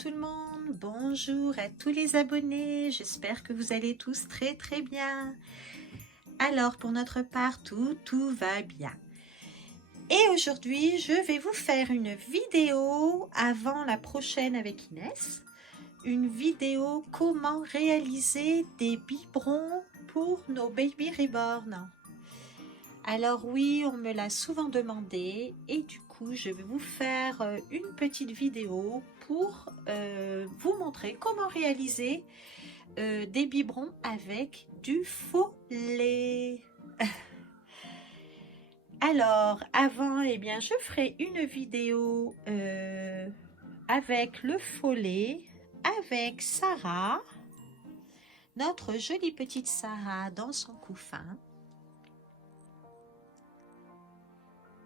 tout le monde, bonjour à tous les abonnés, j'espère que vous allez tous très bien. Alors pour notre part, tout va bien. Et aujourd'hui, je vais vous faire une vidéo avant la prochaine avec Inès. Une vidéo comment réaliser des biberons pour nos baby reborn. Alors oui, on me l'a souvent demandé et du coup, je vais vous faire une petite vidéo pour vous montrer comment réaliser des biberons avec du faux lait. Alors, avant, eh bien, je ferai une vidéo avec le faux lait, avec Sarah, notre jolie petite Sarah dans son couffin.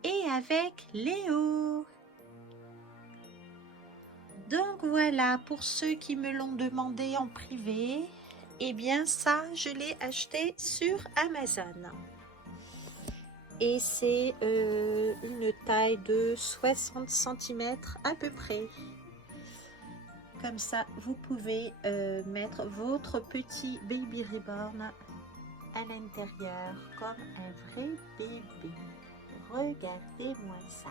Et avec Léo. Donc voilà, pour ceux qui me l'ont demandé en privé, eh bien ça, je l'ai acheté sur Amazon. Et c'est une taille de 60 cm à peu près. Comme ça, vous pouvez mettre votre petit baby reborn à l'intérieur comme un vrai bébé. Regardez-moi ça.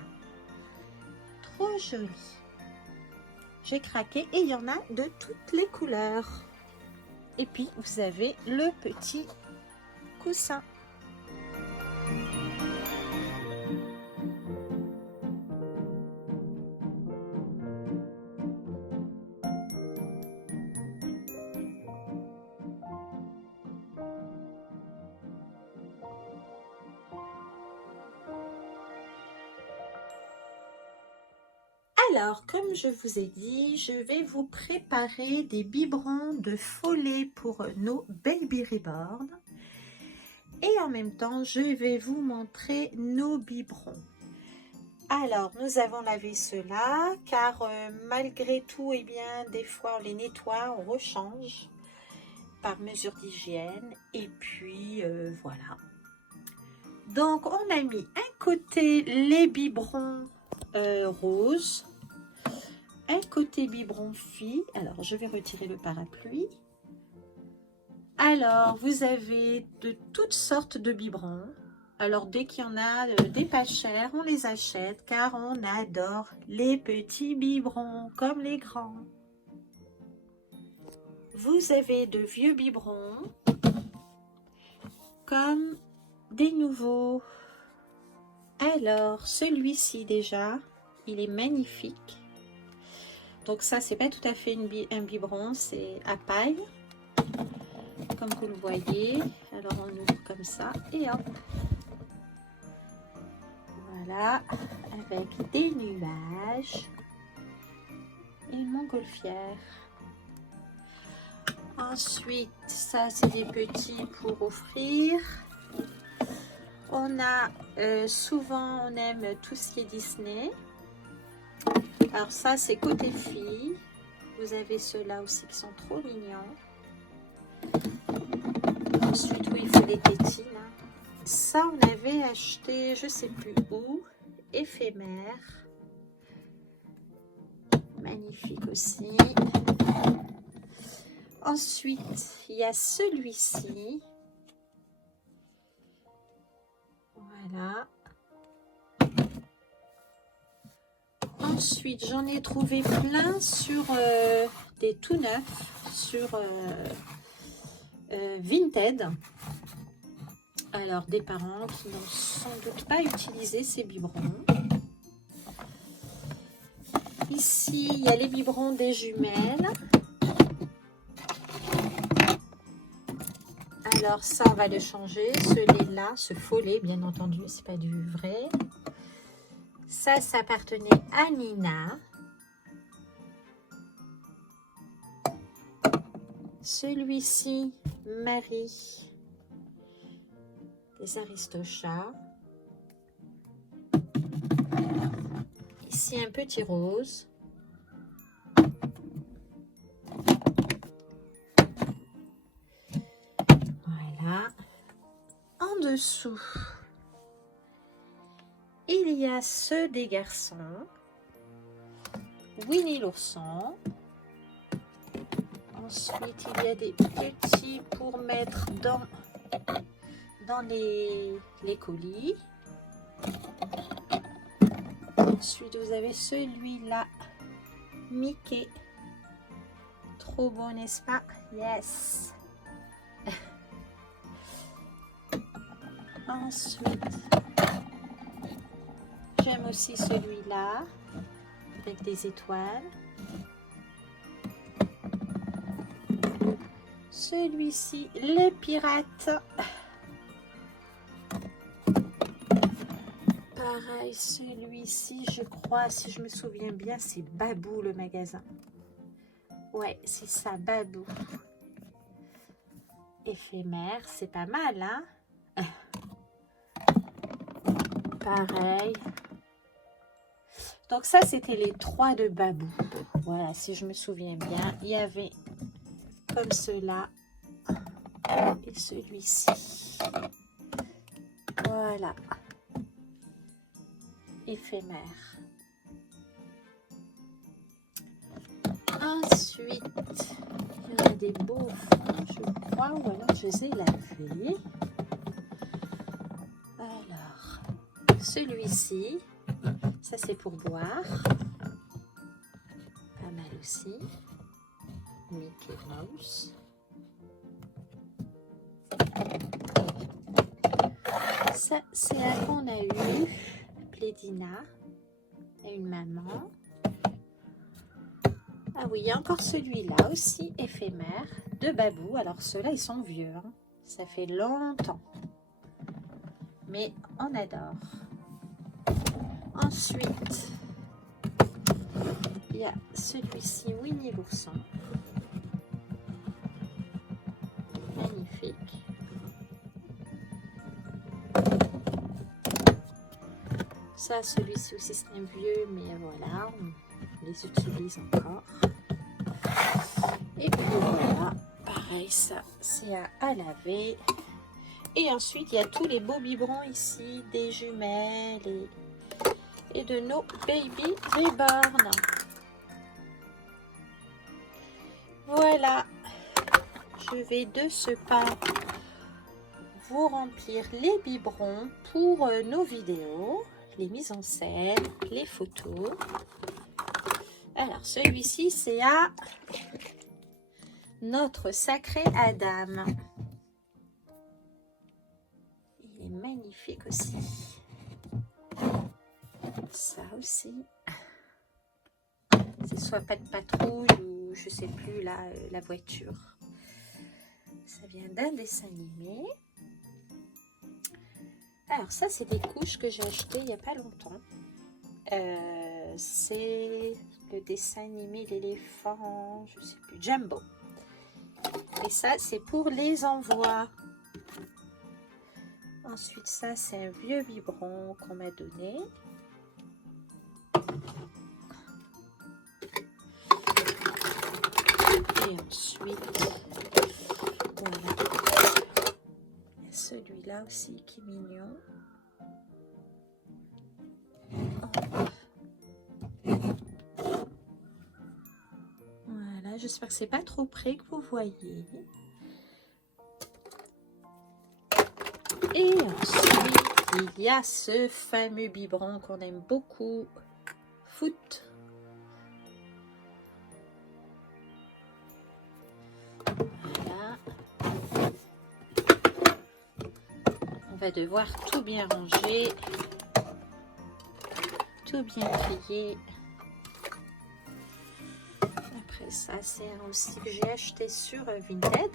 Trop joli. J'ai craqué et il y en a de toutes les couleurs. Et puis, vous avez le petit coussin. Alors, comme je vous ai dit, je vais vous préparer des biberons de faux lait pour nos baby reborn. Et en même temps, je vais vous montrer nos biberons. Alors, nous avons lavé ceux-là, car malgré tout, eh bien, des fois, on les nettoie, on rechange par mesure d'hygiène. Et puis, voilà. Donc, on a mis un côté les biberons roses. Un côté biberon fille. Alors, je vais retirer le parapluie. Alors, vous avez de toutes sortes de biberons. Alors, dès qu'il y en a des pas chers, on les achète car on adore les petits biberons comme les grands. Vous avez de vieux biberons comme des nouveaux. Alors, celui-ci déjà, il est magnifique. Donc ça, c'est pas tout à fait un biberon, c'est à paille, comme vous le voyez. Alors on ouvre comme ça et hop. Voilà, avec des nuages et une montgolfière. Ensuite, ça c'est des petits pour offrir. On a souvent, on aime tout ce qui est Disney. Alors ça c'est côté filles. Vous avez ceux-là aussi qui sont trop mignons. Ensuite, oui, il faut des tétines. Ça, on avait acheté, je sais plus où, éphémère. Magnifique aussi. Ensuite, il y a celui-ci. Voilà. Ensuite, j'en ai trouvé plein sur des tout neufs, sur Vinted. Alors, des parents qui n'ont sans doute pas utilisé ces biberons. Ici, il y a les biberons des jumelles. Alors, ça, on va le changer. Ce lait-là, ce faux lait, bien entendu, c'est pas du vrai. Ça appartenait à Nina. Celui-ci, Marie. Des Aristochats. Ici, un petit rose. Voilà. En dessous, il y a ceux des garçons. Winnie l'ourson. Ensuite, il y a des petits pour mettre dans les colis. Ensuite, vous avez celui-là, Mickey. Trop beau, n'est-ce pas? Yes! Ensuite, j'aime aussi celui-là, avec des étoiles. Celui-ci, les pirates. Pareil, celui-ci, je crois, si je me souviens bien, c'est Babou le magasin. Ouais, c'est ça, Babou. Éphémère, c'est pas mal, hein? Pareil. Donc ça, c'était les 3 de Babou. Voilà, si je me souviens bien, il y avait comme cela et celui-ci. Voilà. Éphémère. Ensuite, il y a des beaux fonds, je crois, ou alors je les ai lavés. Alors, celui-ci, ça c'est pour boire. Pas mal aussi. Mickey Mouse. Ça, c'est un qu'on a eu. Plédina. Et une maman. Ah oui, il y a encore celui-là aussi, éphémère, de Babou. Alors ceux-là, ils sont vieux. Hein. Ça fait longtemps. Mais on adore. Ensuite, il y a celui-ci, Winnie l'ourson. Magnifique. Ça, celui-ci aussi, c'est un vieux, mais voilà, on les utilise encore. Et puis voilà, pareil, ça, c'est à laver. Et ensuite, il y a tous les beaux biberons ici, des jumelles et de nos baby reborn. Voilà, je vais de ce pas vous remplir les biberons pour nos vidéos, les mises en scène, les photos. Alors, celui-ci, c'est à notre sacré Adam. Il est magnifique aussi. Ça aussi. C'est soit pas de patrouille ou je sais plus la voiture. Ça vient d'un dessin animé. Alors ça, c'est des couches que j'ai achetées il n'y a pas longtemps. C'est le dessin animé l'éléphant, je sais plus, Jumbo. Et ça, c'est pour les envois. Ensuite, ça, c'est un vieux biberon qu'on m'a donné. Et ensuite, voilà. Il y a celui-là aussi qui est mignon. Voilà, j'espère que c'est pas trop près que vous voyez. Et ensuite, il y a ce fameux biberon qu'on aime beaucoup, Foot. Voilà. On va devoir tout bien ranger, tout bien trier. Après ça, c'est aussi que j'ai acheté sur Vinted.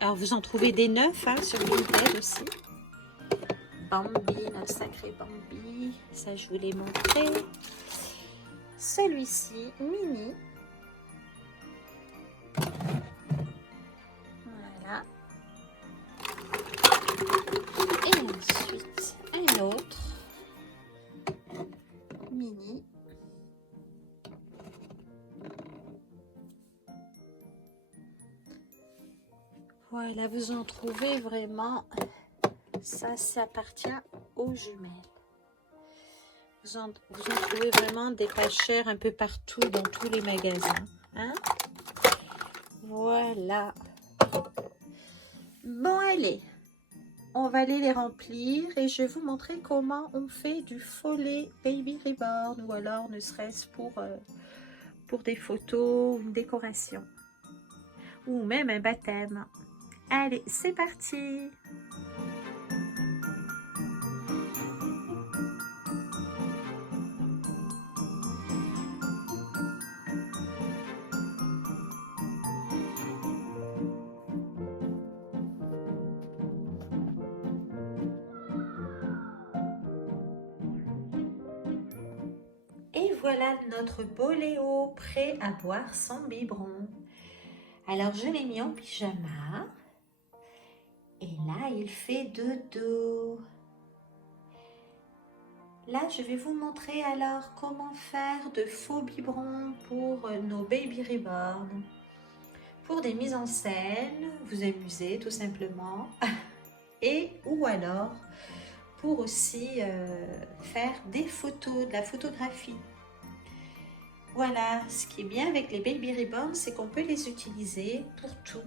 Alors, vous en trouvez des neufs hein, sur Vinted aussi. Bambi, notre sacré Bambi. Ça, je vous l'ai montré. Celui-ci, Mini. Voilà. Et ensuite, un autre. Mini. Voilà, vous en trouvez vraiment. Ça appartient aux jumelles. Vous en trouvez vraiment des pas chers un peu partout dans tous les magasins. Hein? Voilà. Bon, allez, on va aller les remplir et je vais vous montrer comment on fait du faux lait Baby Reborn ou alors ne serait-ce pour des photos, une décoration ou même un baptême. Allez, c'est parti! Et voilà notre beau Léo prêt à boire son biberon. Alors je l'ai mis en pyjama et là il fait dodo. Là je vais vous montrer alors comment faire de faux biberons pour nos baby reborn. Pour des mises en scène, vous amuser tout simplement et ou alors pour aussi faire des photos, de la photographie. Voilà, ce qui est bien avec les Baby Reborn, c'est qu'on peut les utiliser pour tout.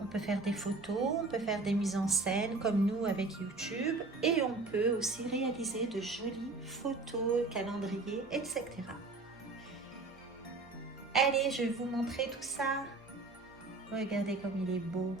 On peut faire des photos, on peut faire des mises en scène comme nous avec YouTube et on peut aussi réaliser de jolies photos, calendriers, etc. Allez, je vais vous montrer tout ça. Regardez comme il est beau.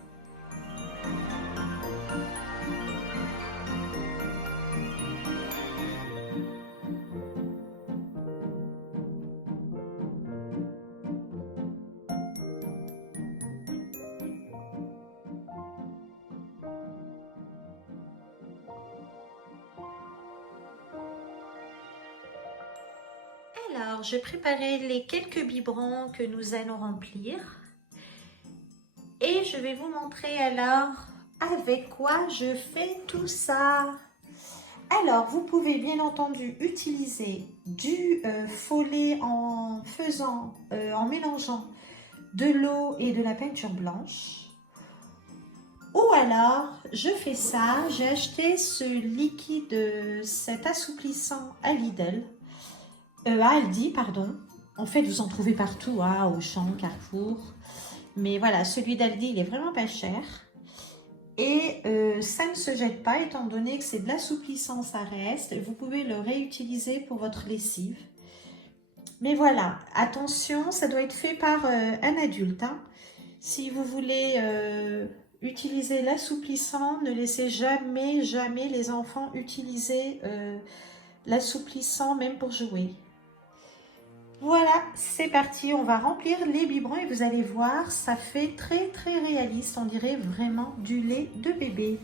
Alors, je préparais les quelques biberons que nous allons remplir. Et je vais vous montrer alors avec quoi je fais tout ça. Alors, vous pouvez bien entendu utiliser du faux lait en mélangeant de l'eau et de la peinture blanche. Ou alors, je fais ça, j'ai acheté ce liquide, cet assouplissant à Lidl, à Aldi, pardon. En fait, vous en trouvez partout, hein, Auchan, Carrefour. Mais voilà, celui d'Aldi, il est vraiment pas cher. Et ça ne se jette pas, étant donné que c'est de l'assouplissant, ça reste. Vous pouvez le réutiliser pour votre lessive. Mais voilà, attention, ça doit être fait par un adulte, hein. Si vous voulez utiliser l'assouplissant, ne laissez jamais, jamais les enfants utiliser l'assouplissant, même pour jouer. Voilà, c'est parti, on va remplir les biberons et vous allez voir, ça fait très très réaliste, on dirait vraiment du lait de bébé.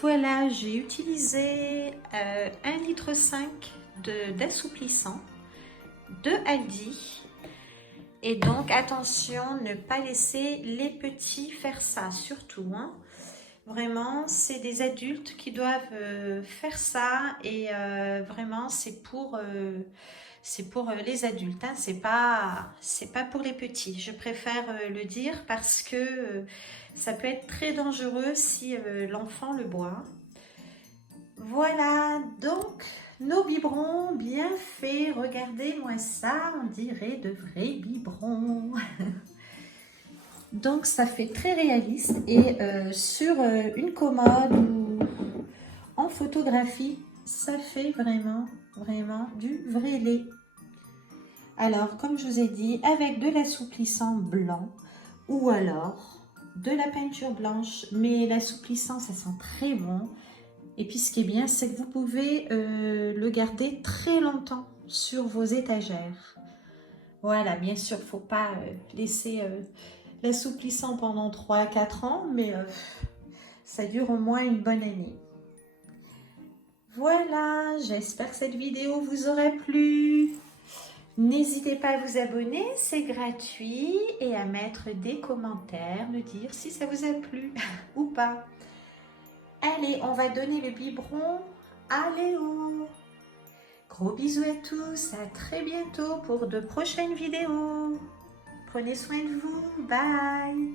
voilà, j'ai utilisé 1,5 litre d'assouplissant de Aldi. Et donc attention, ne pas laisser les petits faire ça, surtout. Hein. Vraiment, c'est des adultes qui doivent faire ça et vraiment c'est pour les adultes. Hein. C'est pas pour les petits. Je préfère le dire parce que ça peut être très dangereux si l'enfant le boit. Voilà, donc nos biberons bien faits. Regardez-moi ça, on dirait de vrais biberons. Donc ça fait très réaliste et sur une commode ou en photographie, ça fait vraiment, vraiment du vrai lait. Alors, comme je vous ai dit, avec de l'assouplissant blanc ou alors de la peinture blanche, mais l'assouplissant, ça sent très bon. Et puis, ce qui est bien, c'est que vous pouvez le garder très longtemps sur vos étagères. Voilà, bien sûr, il ne faut pas laisser l'assouplissant pendant 3 à 4 ans, mais ça dure au moins une bonne année. Voilà, j'espère que cette vidéo vous aura plu. N'hésitez pas à vous abonner, c'est gratuit, et à mettre des commentaires, me dire si ça vous a plu ou pas. Allez, on va donner le biberon à Léo. Gros bisous à tous, à très bientôt pour de prochaines vidéos. Prenez soin de vous, bye.